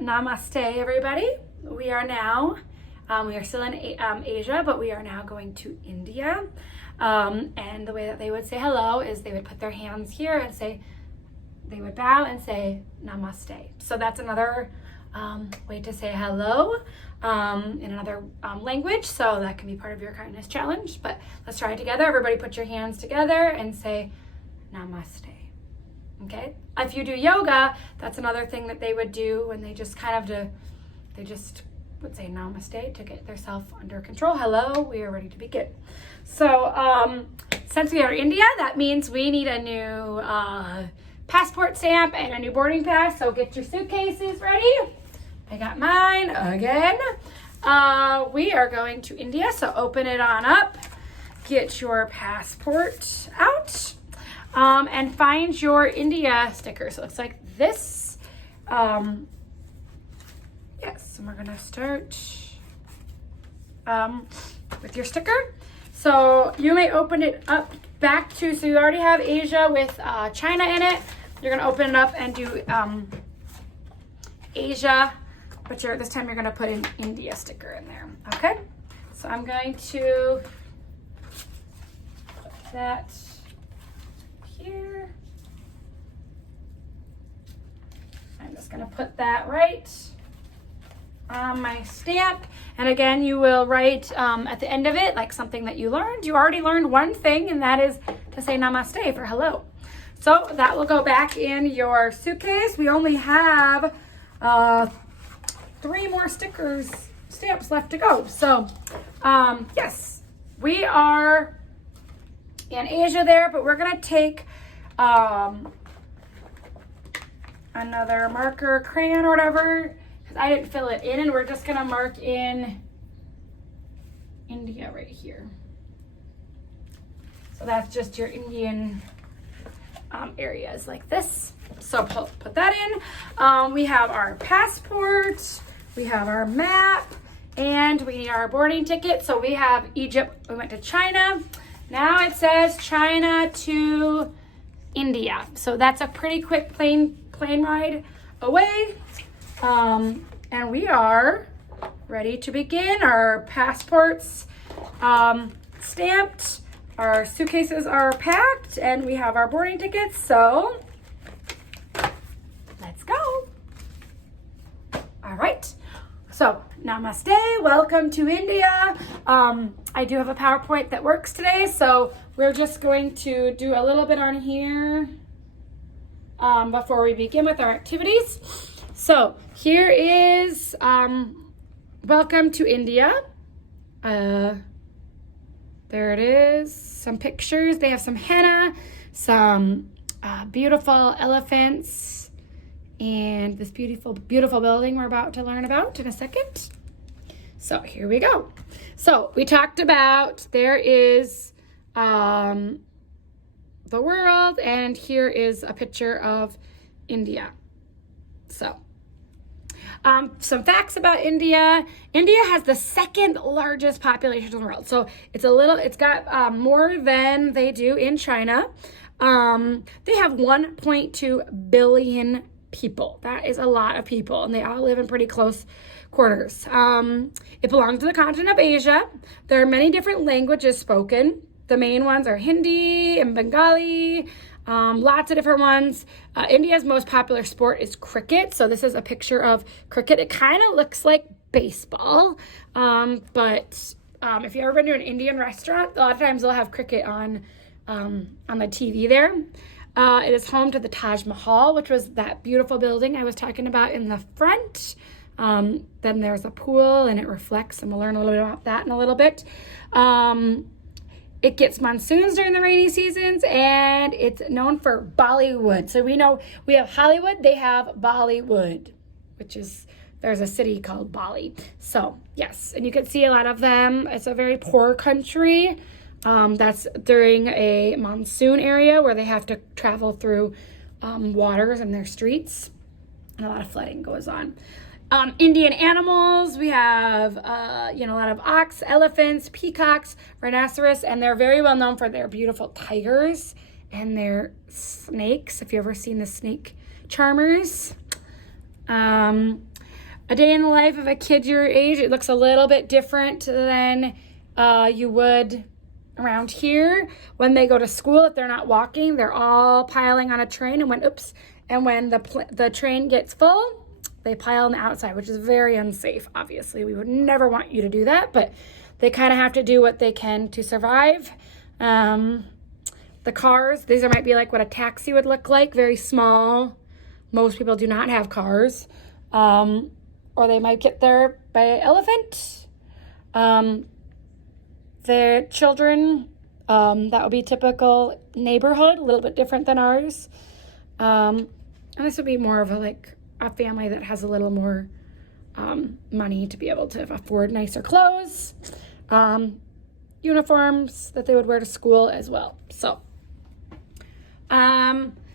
Namaste, everybody. We are now, we are still in Asia, but we are now going to India. And the way that they would say hello is they would put their hands here and say, they would bow and say Namaste. So that's another way to say hello in another language. So that can be part of your kindness challenge. But let's try it together. Everybody put your hands together and say Namaste. Okay? If you do yoga, that's another thing that they would do when they just they just would say namaste to get themselves under control. Hello, we are ready to begin. So since we are India, that means we need a new passport stamp and a new boarding pass. So get your suitcases ready. I got mine again. We are going to India, so open it on up. Get your passport out. And find your India sticker. So it looks like this. Yes, and we're gonna start with your sticker. So you may open it up back to, so you already have Asia with China in it. You're gonna open it up and do Asia, but this time you're gonna put an India sticker in there, okay? So I'm going to put that here. I'm just going to put that right on my stamp. And again, you will write at the end of it, like something that you learned. You already learned one thing, and that is to say namaste for hello. So that will go back in your suitcase. We only have 3 more stamps left to go. So yes, we are in Asia there, but we're gonna take another marker, crayon or whatever, because I didn't fill it in, and we're just gonna mark in India right here. So that's just your Indian areas like this. So put that in. We have our passport, we have our map, and we need our boarding ticket. So we have Egypt, we went to China. Now it says China to India. So that's a pretty quick plane ride away. And we are ready to begin. Our passports stamped, our suitcases are packed, and we have our boarding tickets. So let's go. All right. So, namaste, welcome to India. I do have a PowerPoint that works today, so we're just going to do a little bit on here before we begin with our activities. So, here is welcome to India. There it is, some pictures. They have some henna, some beautiful elephants, and this beautiful, beautiful building we're about to learn about in a second. So here we go. So we talked about there is the world, and here is a picture of India. So some facts about India. India has the 2nd largest population in the world. So it's got more than they do in China. They have 1.2 billion people. That is a lot of people, and they all live in pretty close quarters. It belongs to the continent of Asia. There are many different languages spoken. The main ones are Hindi and Bengali, lots of different ones. India's most popular sport is cricket. So this is a picture of cricket. It kind of looks like baseball, but if you've ever been to an Indian restaurant, a lot of times they'll have cricket on the TV there. It is home to the Taj Mahal, which was that beautiful building I was talking about in the front. Then there's a pool, and it reflects, and we'll learn a little bit about that in a little bit. It gets monsoons during the rainy seasons, and it's known for Bollywood. So we know we have Hollywood, they have Bollywood, which is, there's a city called Bali. So yes, and you can see a lot of them. It's a very poor country. That's during a monsoon area where they have to travel through waters in their streets, and a lot of flooding goes on. Indian animals, we have, a lot of ox, elephants, peacocks, rhinoceros, and they're very well known for their beautiful tigers and their snakes, if you've ever seen the snake charmers. a day in the life of a kid your age, it looks a little bit different than you would around here. When they go to school, if they're not walking, they're all piling on a train, and when the train gets full, they pile on the outside, which is very unsafe. Obviously, we would never want you to do that, but they kind of have to do what they can to survive. The cars, these might be like what a taxi would look like, very small. Most people do not have cars. Or they might get there by elephant. The children, that would be typical neighborhood, a little bit different than ours. And this would be more of a family that has a little more money to be able to afford nicer clothes, uniforms that they would wear to school as well. So,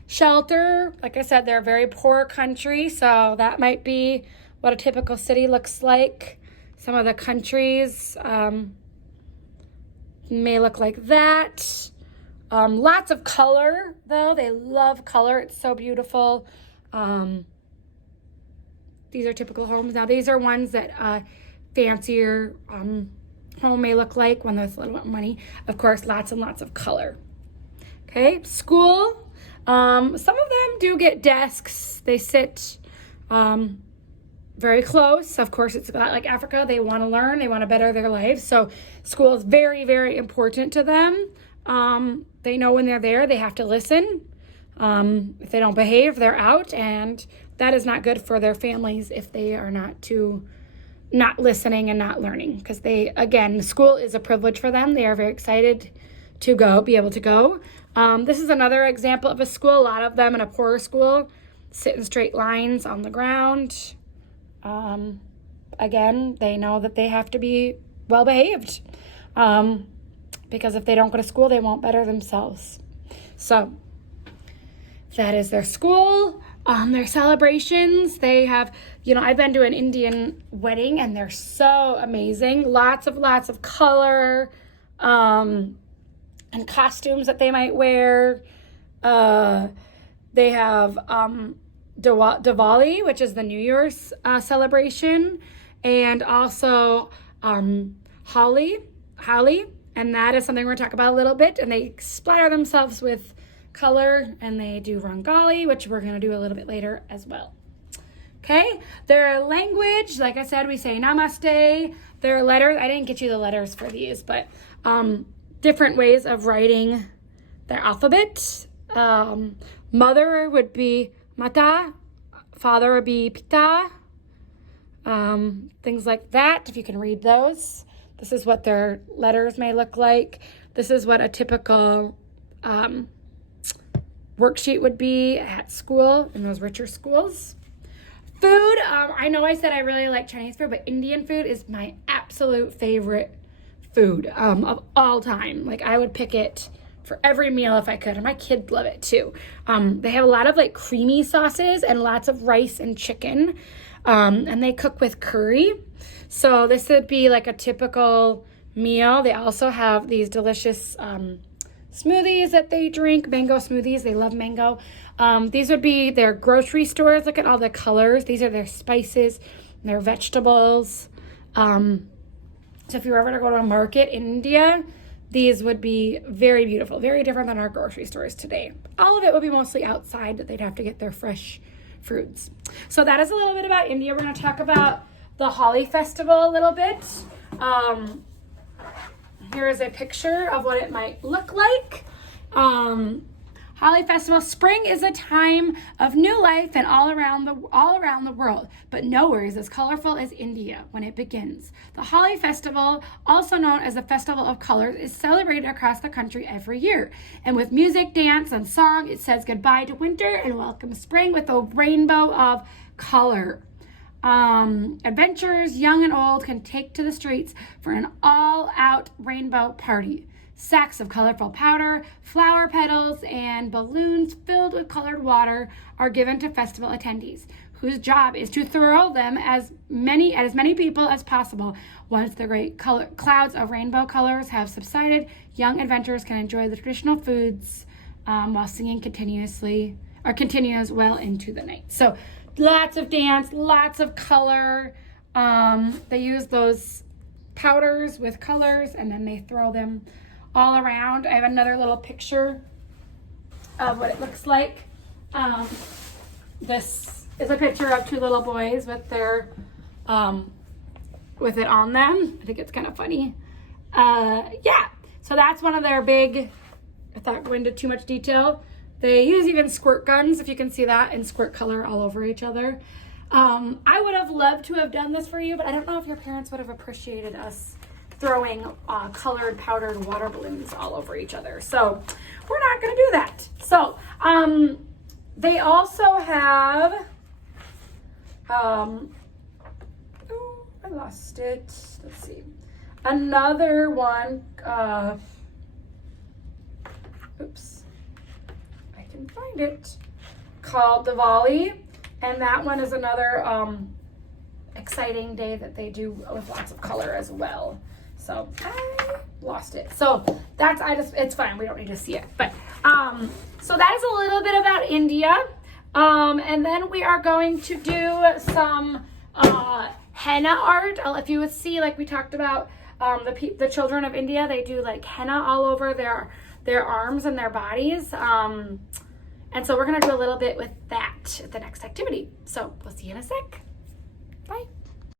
shelter, like I said, they're a very poor country, so that might be what a typical city looks like. Some of the countries may look like that. Lots of color, though. They love color. It's so beautiful. These are typical homes. Now, these are ones that fancier home may look like when there's a little bit of money. Of course, lots and lots of color. Okay, school. Some of them do get desks. They sit very close. Of course, it's not like Africa. They want to learn. They want to better their lives. So school is very, very important to them. They know when they're there, they have to listen. If they don't behave, they're out. And that is not good for their families if they are not listening and not learning. Because school is a privilege for them. They are very excited to be able to go. This is another example of a school. A lot of them in a poorer school sit in straight lines on the ground. Again, they know that they have to be well behaved, because if they don't go to school, they won't better themselves. So that is their school. Their celebrations, they have, I've been to an Indian wedding and they're so amazing. Lots of color, and costumes that they might wear. They have Diwali, which is the New Year's celebration, and also Holi, and that is something we're going to talk about a little bit. And they splatter themselves with color, and they do Rangali, which we're going to do a little bit later as well. Okay, their language, like I said, we say namaste. Their letters, I didn't get you the letters for these, but different ways of writing their alphabet. Mother would be mata, father would be pita, things like that, if you can read those. This is what their letters may look like. This is what a typical worksheet would be at school in those richer schools. Food, I know I said I really like Chinese food, but Indian food is my absolute favorite food of all time. I would pick it for every meal if I could, and my kids love it too. They have a lot of creamy sauces and lots of rice and chicken, and they cook with curry. So this would be a typical meal. They also have these delicious smoothies that they drink, mango smoothies. They love mango. These would be their grocery stores. Look at all the colors. These are their spices, their vegetables. So if you were ever to go to a market in India, these would be very beautiful, very different than our grocery stores today. All of it would be mostly outside that they'd have to get their fresh fruits. So that is a little bit about India. We're going to talk about the Holi festival a little bit. Here is a picture of what it might look like. Holi festival. Spring is a time of new life and all around the world, but nowhere is as colorful as India when it begins. The Holi festival, also known as the Festival of Colors, is celebrated across the country every year. And with music, dance, and song, it says goodbye to winter and welcomes spring with a rainbow of color. Adventurers, young and old, can take to the streets for an all-out rainbow party. Sacks of colorful powder, flower petals, and balloons filled with colored water are given to festival attendees, whose job is to throw them at as many people as possible. Once the great clouds of rainbow colors have subsided, young adventurers can enjoy the traditional foods while singing continues well into the night. So lots of dance, lots of color. They use those powders with colors and then they throw them all around. I have another little picture of what it looks like. This is a picture of two little boys with their, with it on them. I think it's kind of funny. Yeah, so that's one of their big, without going into too much detail, they use even squirt guns, if you can see that, and squirt color all over each other. I would have loved to have done this for you, but I don't know if your parents would have appreciated us throwing colored powdered water balloons all over each other. So we're not going to do that. So they also have, oh, I lost it. Let's see. Another one, oops, I can find it, called Diwali. And that one is another exciting day that they do with lots of color as well. So I lost it. So that's, it's fine. We don't need to see it. But so that is a little bit about India. And then we are going to do some henna art. If you would see, like we talked about, the children of India, they do like henna all over their arms and their bodies. And so we're going to do a little bit with that at the next activity. So we'll see you in a sec. Bye.